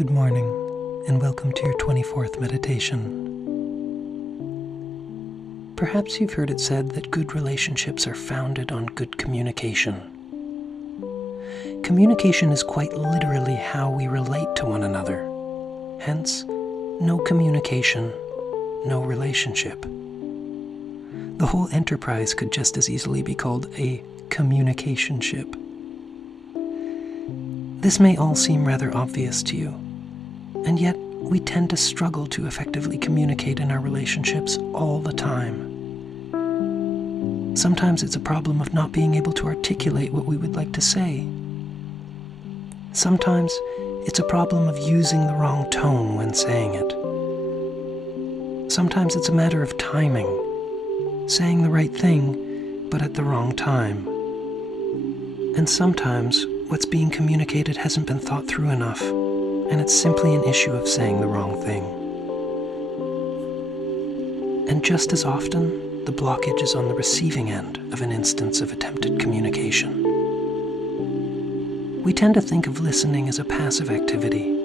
Good morning, and welcome to your 24th meditation. Perhaps you've heard it said that good relationships are founded on good communication. Communication is quite literally how we relate to one another. Hence, no communication, no relationship. The whole enterprise could just as easily be called a communicationship. This may all seem rather obvious to you, and yet we tend to struggle to effectively communicate in our relationships all the time. Sometimes it's a problem of not being able to articulate what we would like to say. Sometimes it's a problem of using the wrong tone when saying it. Sometimes it's a matter of timing, saying the right thing, but at the wrong time. And sometimes what's being communicated hasn't been thought through enough, and it's simply an issue of saying the wrong thing. And just as often, the blockage is on the receiving end of an instance of attempted communication. We tend to think of listening as a passive activity.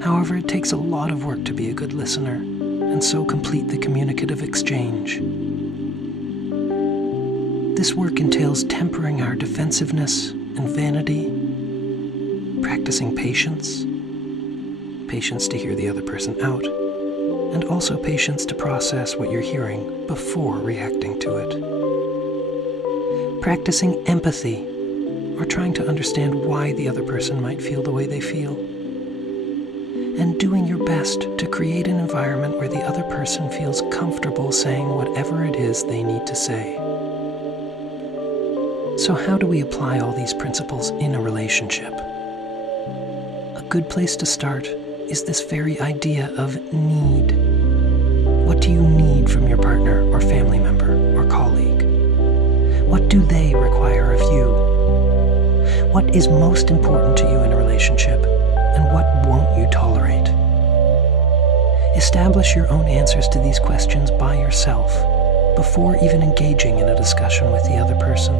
However, it takes a lot of work to be a good listener, and so complete the communicative exchange. This work entails tempering our defensiveness and vanity, practicing patience to hear the other person out, and also patience to process what you're hearing before reacting to it. Practicing empathy, or trying to understand why the other person might feel the way they feel. And doing your best to create an environment where the other person feels comfortable saying whatever it is they need to say. So how do we apply all these principles in a relationship? A good place to start is this very idea of need. What do you need from your partner or family member or colleague? What do they require of you? What is most important to you in a relationship, and what won't you tolerate? Establish your own answers to these questions by yourself before even engaging in a discussion with the other person.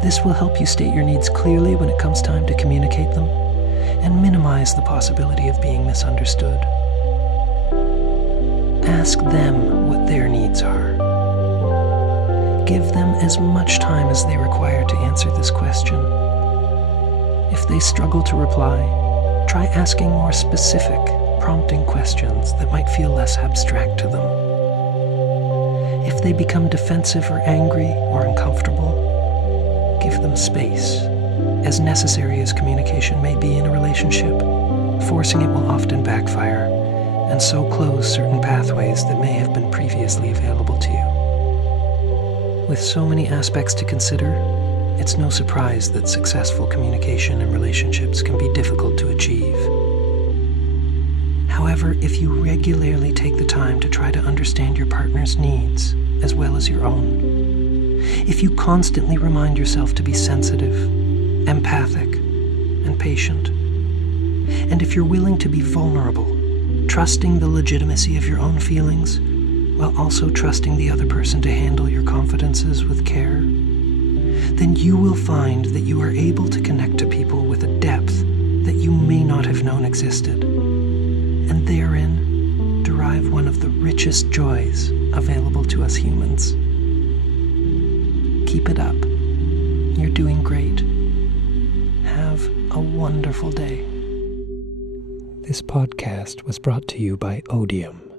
This will help you state your needs clearly when it comes time to communicate them, and minimize the possibility of being misunderstood. Ask them what their needs are. Give them as much time as they require to answer this question. If they struggle to reply, try asking more specific, prompting questions that might feel less abstract to them. If they become defensive or angry or uncomfortable, give them space. As necessary as communication may be in a relationship, forcing it will often backfire, and so close certain pathways that may have been previously available to you. With so many aspects to consider, it's no surprise that successful communication in relationships can be difficult to achieve. However, if you regularly take the time to try to understand your partner's needs, as well as your own, if you constantly remind yourself to be sensitive, empathic, and patient, and if you're willing to be vulnerable, trusting the legitimacy of your own feelings, while also trusting the other person to handle your confidences with care, then you will find that you are able to connect to people with a depth that you may not have known existed, and therein derive one of the richest joys available to us humans. Keep it up. You're doing great. Have a wonderful day. This podcast was brought to you by Odium.